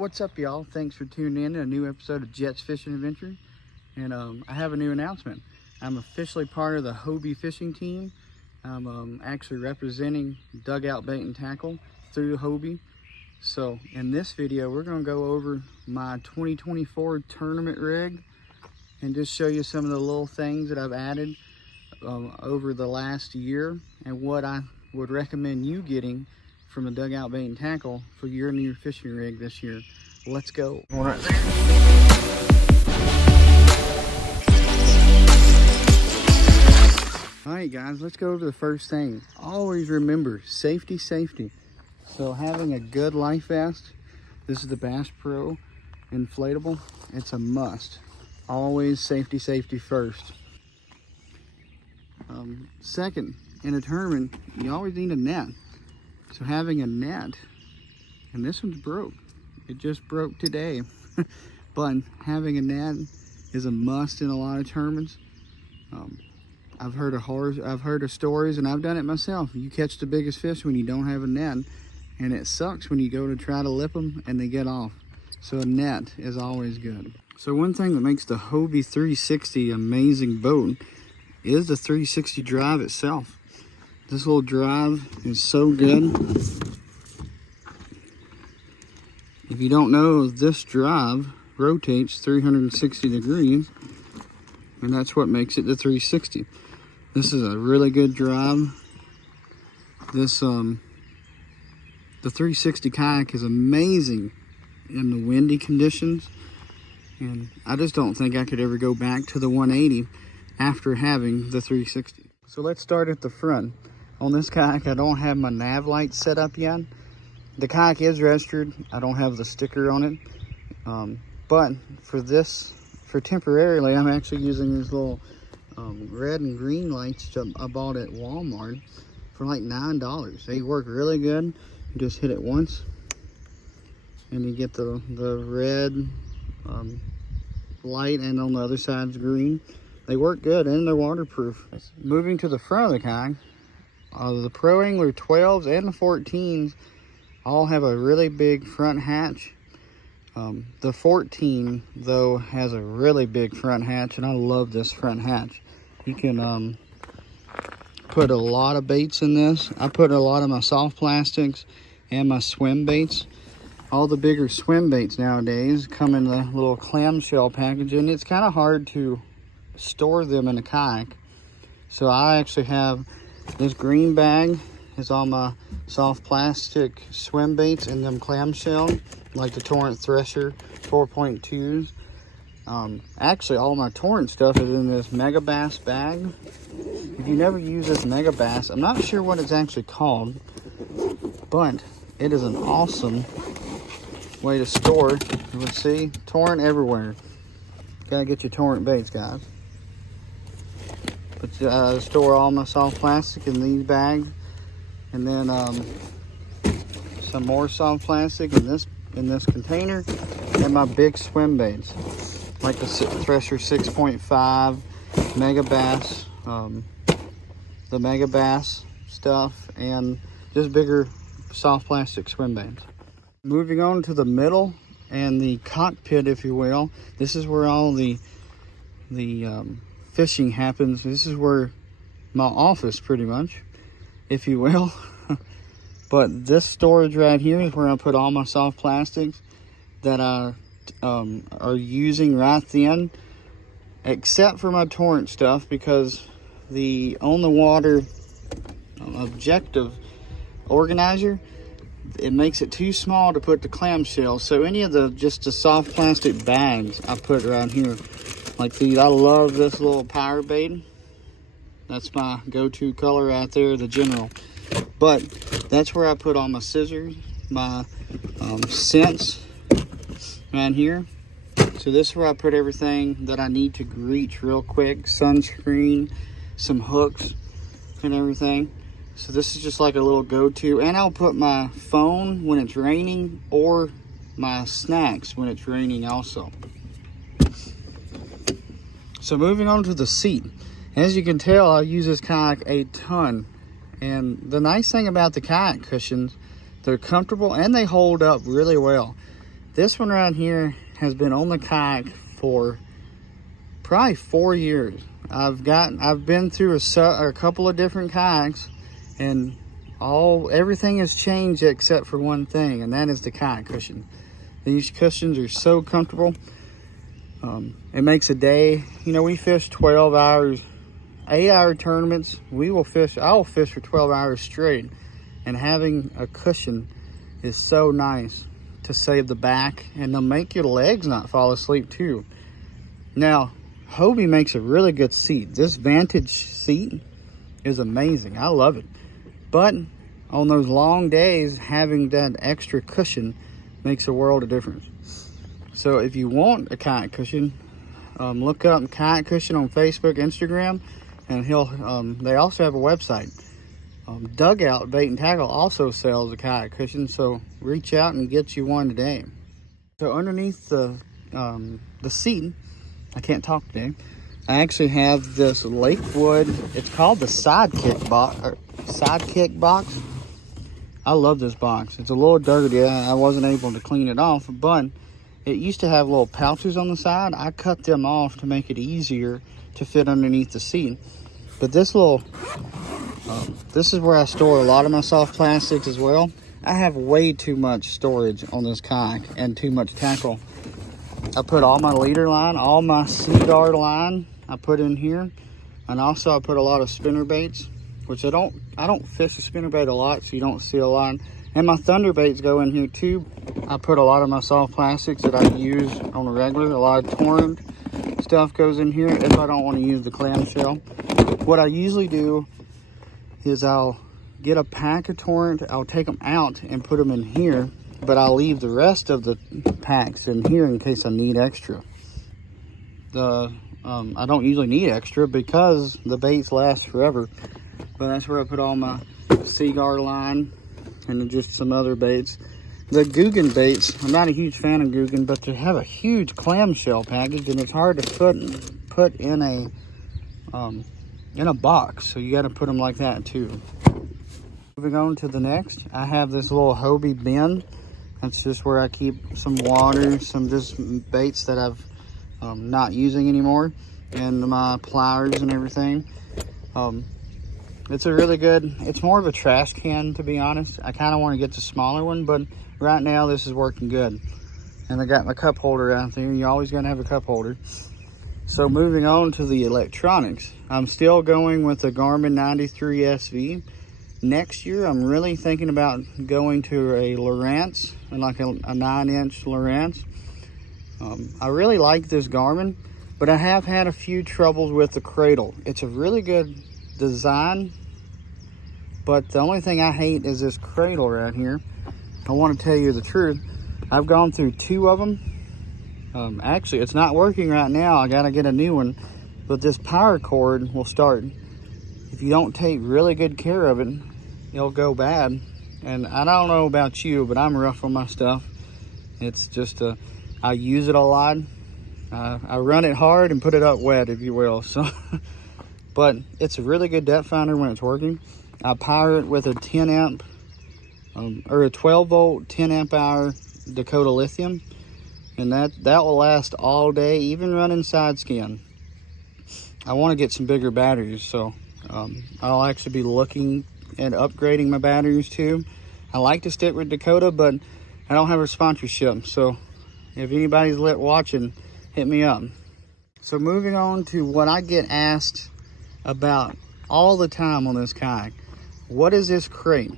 What's up, y'all? Thanks for tuning in to a new episode of Jet's Fishing Adventure. And I have a new announcement. I'm officially part of the Hobie fishing team. I'm actually representing Dugout Bait and Tackle through Hobie. So in this video, we're going to go over my 2024 tournament rig and just show you some of the little things that I've added over the last year and what I would recommend you getting from the Dugout Bait and Tackle for your new fishing rig this year. Let's go. Alright guys, let's go over the first thing. Always remember, safety, safety. So having a good life vest, this is the Bass Pro inflatable, it's a must. Always safety, safety first. Second, in a tournament, you always need a net. So having a net, and this one's broke. It just broke today. But having a net is a must in a lot of tournaments. I've heard of stories, and I've done it myself. You catch the biggest fish when you don't have a net, and it sucks when you go to try to lip them and they get off. So a net is always good. So one thing that makes the Hobie 360 amazing boat is the 360 drive itself. This little drive is so good. If you don't know, this drive rotates 360 degrees, and that's what makes it the 360. This is a really good drive. This the 360 kayak is amazing in the windy conditions, and I just don't think I could ever go back to the 180 after having the 360. So let's start at the front. On this kayak, I don't have my nav light set up yet. The kayak is registered. I don't have the sticker on it. But for temporarily, I'm actually using these little red and green lights I bought at Walmart for like $9. They work really good. You just hit it once, and you get the red light, and on the other side's green. They work good, and they're waterproof. Moving to the front of the kayak, the Pro Angler 12s and the 14s all have a really big front hatch. The 14 though has a really big front hatch, and I love this front hatch. You can put a lot of baits in this. I put a lot of my soft plastics and my swim baits. All the bigger swim baits nowadays come in the little clamshell packaging. It's kind of hard to store them in a kayak, so I actually have this green bag is all my soft plastic swim baits and them clamshell, like the Torrent Thresher 4.2s. Actually, all my Torrent stuff is in this Mega Bass bag. If you never use this Mega Bass, I'm not sure what it's actually called, but it is an awesome way to store. You would see Torrent everywhere. Gotta get your Torrent baits, guys. But store all my soft plastic in these bags, and then some more soft plastic in this container, and my big swim baits, like the Thresher 6.5, Mega Bass, the Mega Bass stuff, and just bigger soft plastic swim baits. Moving on to the middle and the cockpit, if you will. This is where all the fishing happens. This is where my office, pretty much, if you will. But this storage right here is where I put all my soft plastics that I are using right then, except for my Torrent stuff, because the on the water objective organizer, it makes it too small to put the clamshell. So any of the soft plastic bags I put around here, like these. I love this little pirate bait. That's my go-to color right there, the general. But that's where I put all my scissors, my scents right here. So this is where I put everything that I need to reach real quick. Sunscreen, some hooks, and everything. So this is just like a little go-to. And I'll put my phone when it's raining, or my snacks when it's raining also. So moving on to the seat. As you can tell, I use this kayak a ton. And the nice thing about the kayak cushions, they're comfortable and they hold up really well. This one right here has been on the kayak for probably 4 years. I've been through a couple of different kayaks, and everything has changed except for one thing, and that is the kayak cushion. These cushions are so comfortable. It makes a day. You know, we fish 12 hours, 8-hour tournaments. I'll fish for 12 hours straight, and having a cushion is so nice to save the back, and they'll make your legs not fall asleep too. Now, Hobie makes a really good seat. This Vantage seat is amazing. I love it. But on those long days, having that extra cushion makes a world of difference. So if you want a kayak cushion, look up Kayak Cushion on Facebook, Instagram, and they also have a website. Dugout Bait and Tackle also sells a kayak cushion, so reach out and get you one today. So underneath the seat, I can't talk today, I actually have this Lakewood, it's called the Sidekick box. I love this box. It's a little dirty. I wasn't able to clean it off, but it used to have little pouches on the side. I cut them off to make it easier to fit underneath the seat. But this is where I store a lot of my soft plastics as well. I have way too much storage on this kayak and too much tackle. I put all my leader line, all my Seaguard line I put in here. And also I put a lot of spinner baits, which I don't fish a spinner bait a lot, so you don't see a lot. And my thunder baits go in here too. I put a lot of my soft plastics that I use on a regular. A lot of torrent stuff goes in here if I don't want to use the clamshell. What I usually do is I'll get a pack of torrent, I'll take them out and put them in here, but I'll leave the rest of the packs in here in case I need extra. I don't usually need extra because the baits last forever, but that's where I put all my Seaguard line and just some other baits. The Guggen baits, I'm not a huge fan of Guggen, but they have a huge clamshell package and it's hard to put in a box, so you got to put them like that too. Moving on to the next, I have this little Hobie bin. That's just where I keep some water, some just baits that I've not using anymore, and my pliers and everything. It's a really good, it's more of a trash can, to be honest. I kind of want to get the smaller one, but right now this is working good. And I got my cup holder out there. You always got to have a cup holder. So moving on to the electronics, I'm still going with the Garmin 93 SV. Next year, I'm really thinking about going to a Lowrance, like a 9-inch Lowrance. I really like this Garmin, but I have had a few troubles with the cradle. It's a really good design, but the only thing I hate is this cradle right here. I want to tell you the truth. I've gone through 2 of them. Actually, it's not working right now. I got to get a new one, but this power cord will start. If you don't take really good care of it, it'll go bad. And I don't know about you, but I'm rough on my stuff. It's just I use it a lot. I run it hard and put it up wet, if you will. So, but it's a really good depth finder when it's working. I power it with a 10 amp or a 12 volt 10 amp hour Dakota Lithium, and that will last all day, even running side scan. I want to get some bigger batteries, so I'll actually be looking at upgrading my batteries too. I like to stick with Dakota, but I don't have a sponsorship, so if anybody's watching, hit me up. So moving on to what I get asked about all the time on this kayak. What is this crate?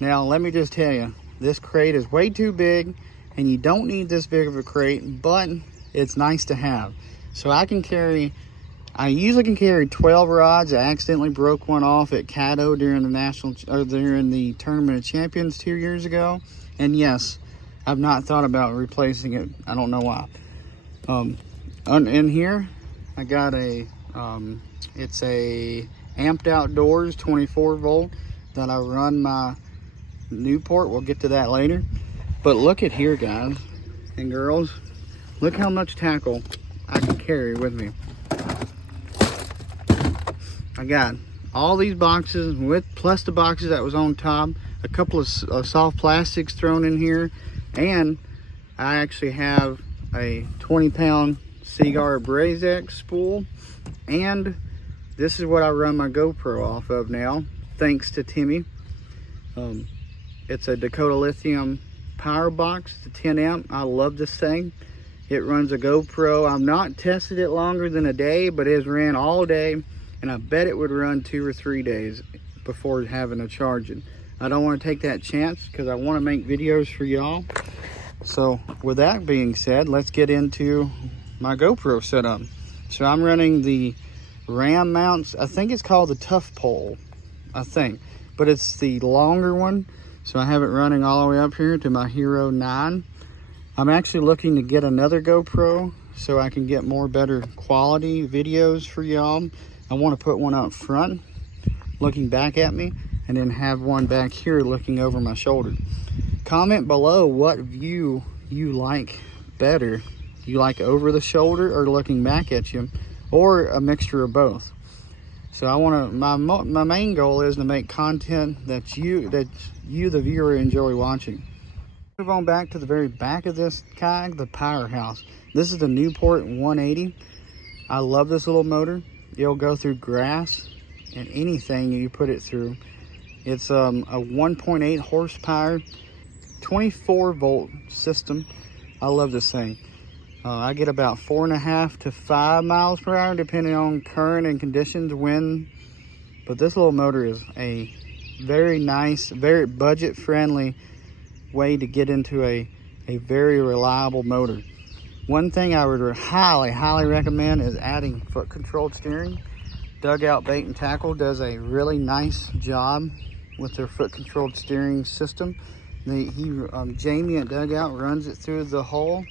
Now, let me just tell you, this crate is way too big, and you don't need this big of a crate, but it's nice to have. So I usually can carry 12 rods. I accidentally broke one off at Caddo during the Tournament of Champions 2 years ago. And yes, I've not thought about replacing it. I don't know why. In here, I got it's a Amped Outdoors 24 volt that I run my Newport. We'll get to that later. But look at here, guys and girls. Look how much tackle I can carry with me. I got all these boxes plus the boxes that was on top, a couple of soft plastics thrown in here, and I actually have a 20-pound Seaguar Brazex spool, and this is what I run my GoPro off of now, thanks to Timmy. It's a Dakota Lithium power box. It's a 10 amp. I love this thing. It runs a GoPro. I've not tested it longer than a day, but it has ran all day, and I bet it would run 2 or 3 days before having to charge it. I don't want to take that chance because I want to make videos for y'all. So with that being said, let's get into my GoPro setup. So I'm running the Ram mounts. I think it's called the Tough Pole, I think, but it's the longer one. So I have it running all the way up here to my Hero 9. I'm actually looking to get another GoPro so I can get better quality videos for y'all. I want to put one up front looking back at me, and then have one back here looking over my shoulder. Comment below what view you like better. You like over the shoulder or looking back at you, or a mixture of both. So I want to, my main goal is to make content that you the viewer enjoy watching. Move on back to the very back of this kayak, the powerhouse. This is the Newport 180. I love this little motor. It'll go through grass and anything you put it through. It's a 1.8 horsepower, 24 volt system. I love this thing. I get about 4.5 to 5 miles per hour depending on current and conditions, wind. But this little motor is a very nice, very budget friendly way to get into a very reliable motor. One thing I would highly recommend is adding foot controlled steering. Dugout Bait and Tackle does a really nice job with their foot controlled steering system. Jamie at Dugout runs it through the hole,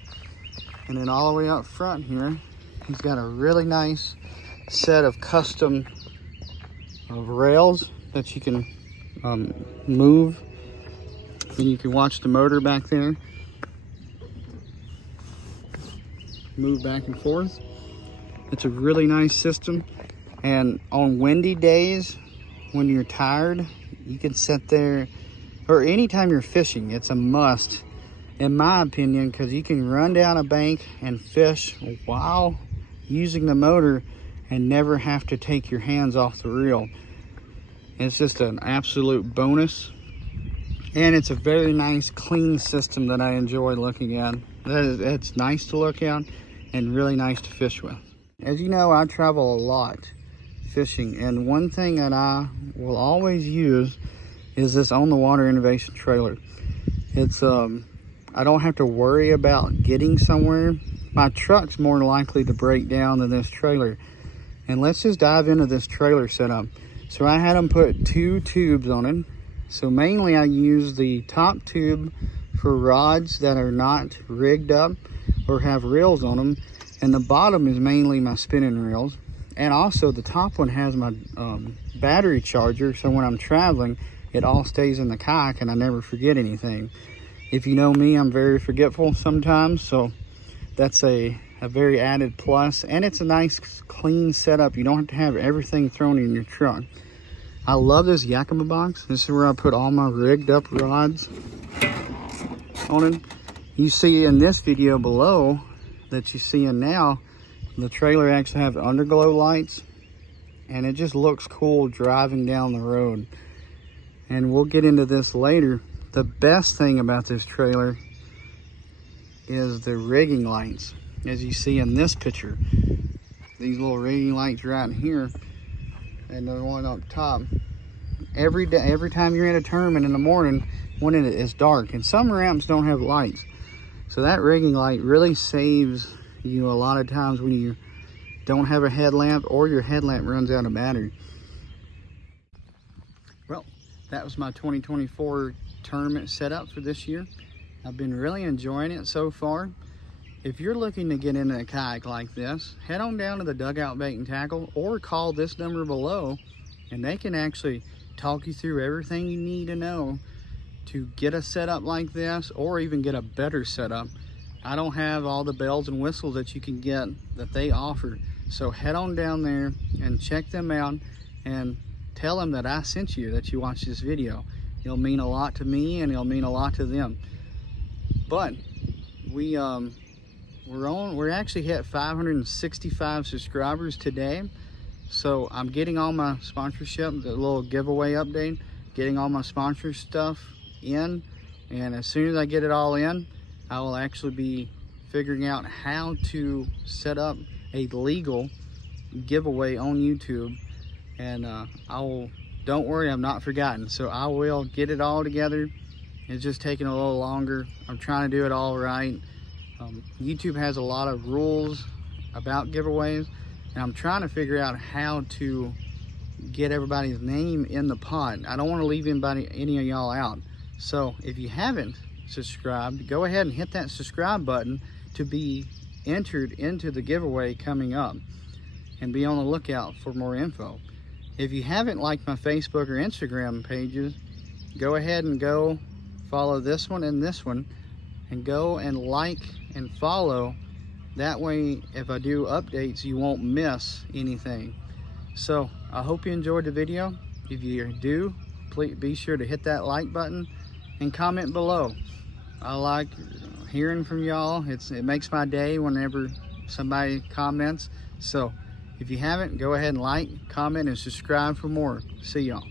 and then all the way up front here, he's got a really nice set of custom rails that you can move, and you can watch the motor back there move back and forth. It's a really nice system, and on windy days when you're tired, you can sit there, or anytime you're fishing, it's a must in my opinion, because you can run down a bank and fish while using the motor and never have to take your hands off the reel. It's just an absolute bonus, and it's a very nice clean system that I enjoy looking at. It's nice to look at and really nice to fish with. As you know, I travel a lot fishing, and one thing that I will always use is this on the water innovation trailer. It's I don't have to worry about getting somewhere. My truck's more likely to break down than this trailer. And let's just dive into this trailer setup. So I had them put 2 tubes on it. So mainly I use the top tube for rods that are not rigged up or have reels on them, and the bottom is mainly my spinning reels. And also the top one has my battery charger, so when I'm traveling, it all stays in the kayak and I never forget anything. If you know me, I'm very forgetful sometimes, so that's a very added plus, and it's a nice clean setup. You don't have to have everything thrown in your truck. I love this Yakima box. This is where I put all my rigged up rods on it. You see in this video below that you see in now, the trailer actually has underglow lights, and it just looks cool driving down the road. And we'll get into this later. The best thing about this trailer is the rigging lights. As you see in this picture, these little rigging lights right here, and the one up top. Every day, every time you're in a tournament in the morning, when it is dark, and some ramps don't have lights, so that rigging light really saves you a lot of times when you don't have a headlamp or your headlamp runs out of battery. Well, that was my 2024 tournament setup for this year. I've been really enjoying it so far. If you're looking to get into a kayak like this, head on down to the Dugout Bait and Tackle, or call this number below, and they can actually talk you through everything you need to know to get a setup like this, or even get a better setup. I don't have all the bells and whistles that you can get that they offer, so head on down there and check them out and tell them that I sent you, that you watched this video. It'll mean a lot to me, and it'll mean a lot to them. But we're actually hit 565 subscribers today. So I'm getting all my sponsorship, the little giveaway update, getting all my sponsor stuff in, and as soon as I get it all in, I will actually be figuring out how to set up a legal giveaway on YouTube. And don't worry, I'm not forgotten. So I will get it all together. It's just taking a little longer. I'm trying to do it all right. YouTube has a lot of rules about giveaways, and I'm trying to figure out how to get everybody's name in the pot. I don't want to leave any of y'all out. So if you haven't subscribed, go ahead and hit that subscribe button to be entered into the giveaway coming up, and be on the lookout for more info. If you haven't liked my Facebook or Instagram pages, go ahead and go follow this one and this one, and go and like and follow. That way, if I do updates, you won't miss anything. So I hope you enjoyed the video. If you do, please be sure to hit that like button and comment below. I like hearing from y'all. It makes my day whenever somebody comments. So if you haven't, go ahead and like, comment, and subscribe for more. See y'all.